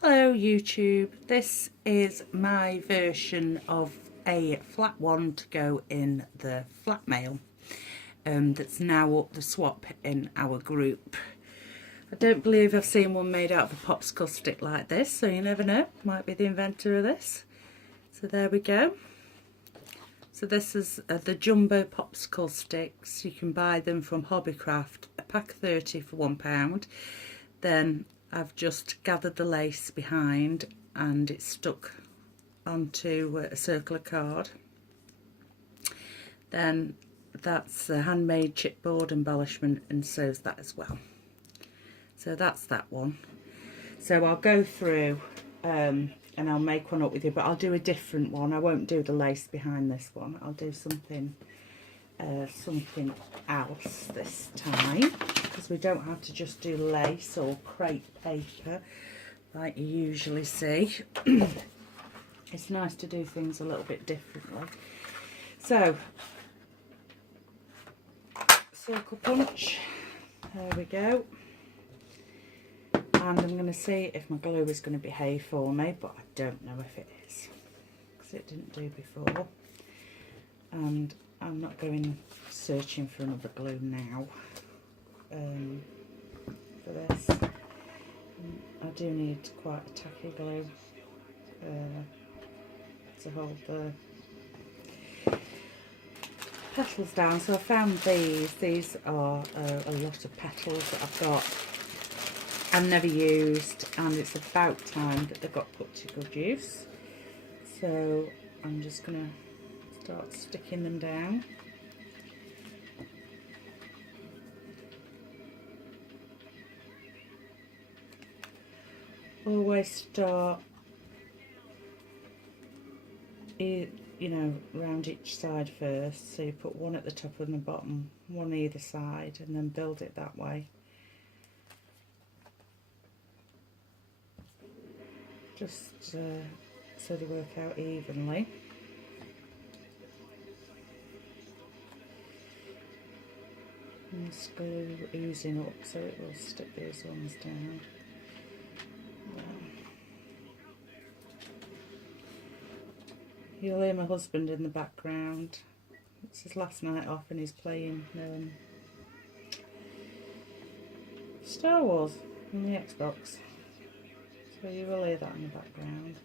Hello YouTube, this is my version of a flat one to go in the flat mail that's now up the swap in our group. I don't believe I've seen one made out of a popsicle stick like this, so you never know, might be the inventor of this. So there we go. So this is the jumbo popsicle sticks. You can buy them from Hobbycraft, a pack of 30 for £1. Then I've just gathered the lace behind and it's stuck onto a circular card. Then that's a handmade chipboard embellishment, and so's that as well. So that's that one. So I'll go through and I'll make one up with you, but I'll do a different one. I won't do the lace behind this one. I'll do something else this time, because we don't have to just do lace or crepe paper like you usually see. It's nice to do things a little bit differently. So, circle punch, there we go. And I'm going to see if my glue is going to behave for me, but I don't know if it is, because it didn't do before. And I'm not going searching for another glue now for this. I do need quite a tacky glue to hold the petals down. So I found these. These are a lot of petals that I've got and never used, and it's about time that they got put to good use. So I'm just going to start sticking them down. Always start, round each side first. So you put one at the top and the bottom, one either side, and then build it that way. Just so they work out evenly. And this glue oozing up, so it will stick these ones down. You'll hear my husband in the background. It's his last night off and he's playing Star Wars on the Xbox. So you will hear that in the background.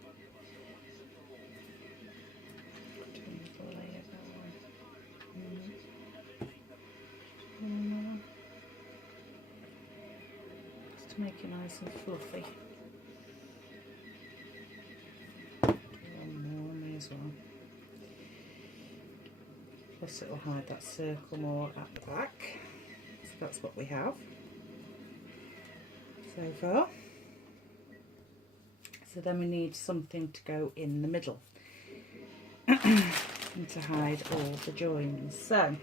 Just to make it nice and fluffy. As well. Plus it will hide that circle more at the back. So that's what we have so far. So then we need something to go in the middle and to hide all the joins. So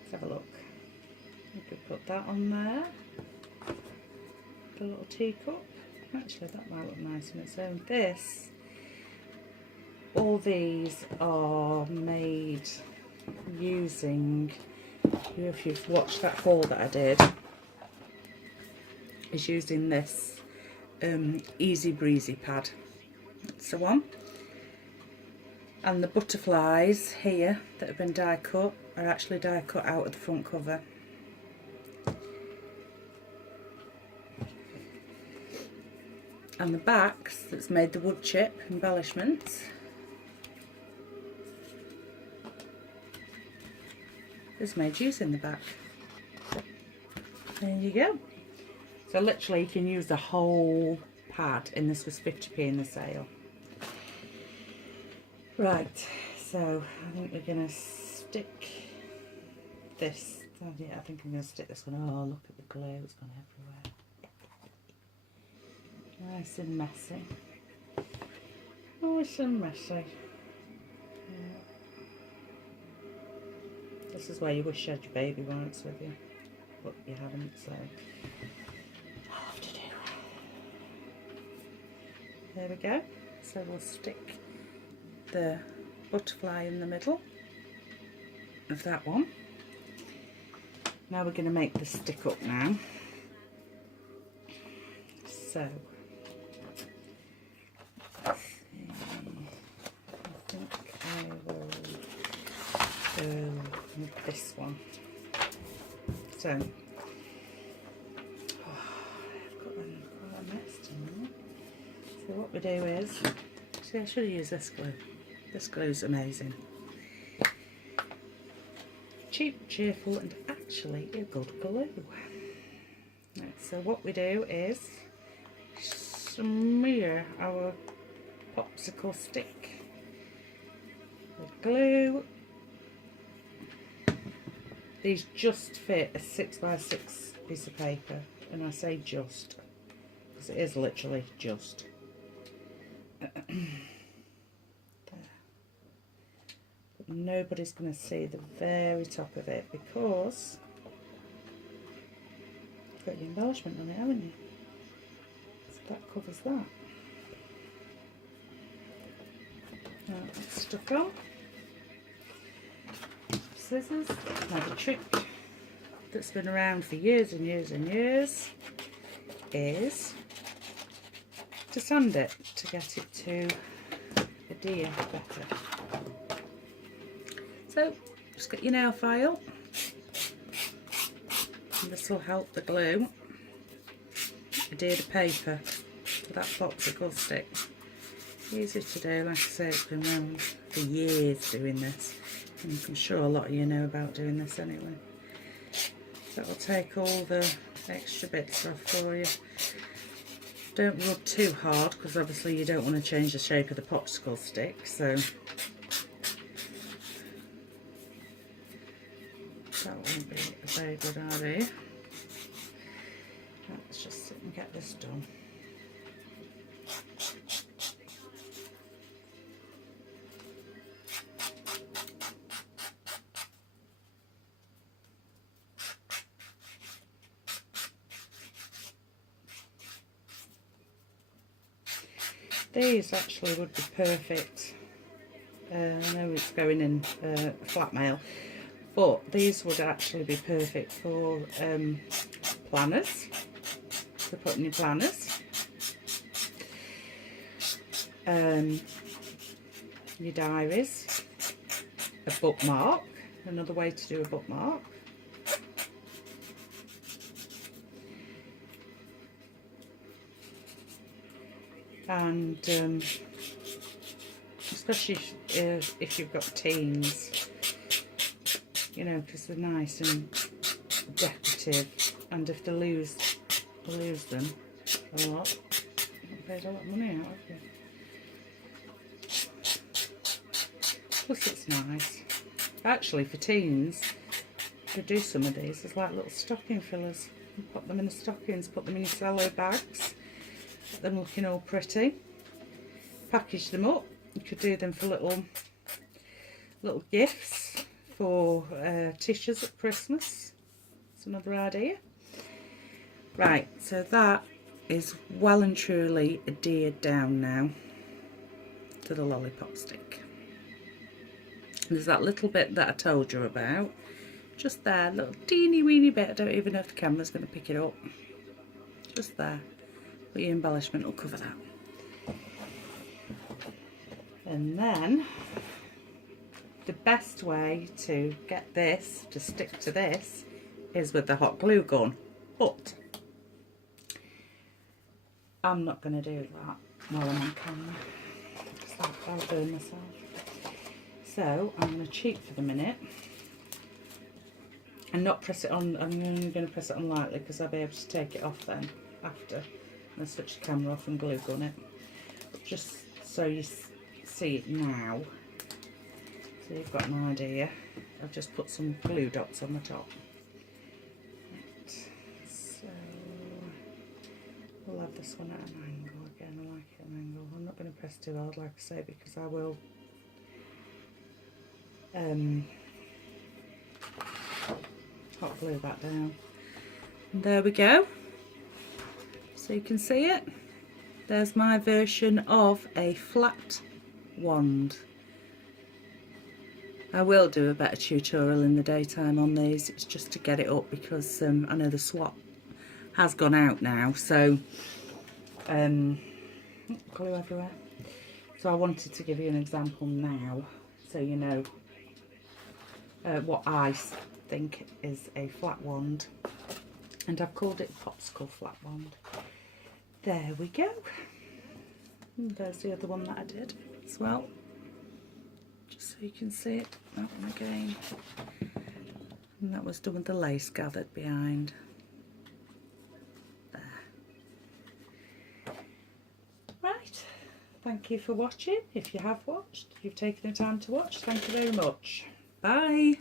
let's have a look. We could put that on there. The little teacup. Actually that might look nice on its own. All these are made using, if you've watched that haul that I did, is using this Easy Breezy pad. That's the one. And the butterflies here that have been die cut are actually die cut out of the front cover. And the backs, that's made the wood chip embellishments, is made using the back. There you go. So literally you can use the whole pad, and this was 50p in the sale. Right, so I think we're going to stick this. Oh yeah, I think I'm going to stick this one. Oh, look at the glue, it's gone everywhere. Nice and messy. Nice and messy. Yeah. This is where you wish you had your baby wipes with you, but you haven't, so I'll have to do. There we go. So we'll stick the butterfly in the middle of that one. Now we're going to make the stick up now. So this one. So, I've got them mixed in there. So what we do is, see, I should have used this glue. This glue's amazing. Cheap, cheerful, and actually a good glue. Right, so what we do is smear our popsicle stick with glue. These just fit a 6x6 piece of paper, and I say just because it is literally just. There. But nobody's going to see the very top of it because you've got your embellishment on it, haven't you? So that covers that. Right, that's stuck on. Scissors. Now the trick that's been around for years and years and years is to sand it to get it to adhere better. So just get your nail file, and this will help the glue adhere the paper to that popsicle stick. Easy to do, like I say, it's been around for years doing this, and I'm sure a lot of you know about doing this anyway. So it'll take all the extra bits off for you. Don't rub too hard because obviously you don't want to change the shape of the popsicle stick, so that won't be a very good idea. Let's just sit and get this done. These actually would be perfect. I know it's going in flat mail, but these would actually be perfect for planners, to put in your planners, your diaries, a bookmark, another way to do a bookmark. And especially if you've got teens, you know, because they're nice and decorative, and if they lose them a lot, you've paid a lot of money out, have you? Plus it's nice. Actually, for teens, to do some of these as like little stocking fillers. You put them in the stockings, put them in your cello bags. Them looking all pretty, package them up. You could do them for little gifts for tissues at Christmas. It's another idea. Right, so that is well and truly adhered down now to the lollipop stick. There's that little bit that I told you about, just there, little teeny weeny bit. I don't even know if the camera's going to pick it up. Just there. But your embellishment will cover that. And then the best way to get this to stick to this is with the hot glue gun, but I'm not going to do that while I'm on camera because I'll burn myself. So I'm going to cheat for the minute and not press it on. I'm only going to press it on lightly because I'll be able to take it off then after. And switch the camera off and glue gun it, but just so you see it now, so you've got an idea. I've just put some glue dots on the top. Right. So we'll have this one at an angle again. I like it at an angle. I'm not going to press too hard, like I say, because I will hot glue that down. And there we go. So you can see it. There's my version of a flat wand. I will do a better tutorial in the daytime on these. It's just to get it up because I know the swap has gone out now, so glue everywhere. So I wanted to give you an example now so you know what I think is a flat wand, and I've called it popsicle flat wand. There we go. And there's the other one that I did as well, just so you can see it. That one again, and that was done with the lace gathered behind. There. Right, thank you for watching. If you have watched, if you've taken the time to watch, thank you very much. Bye.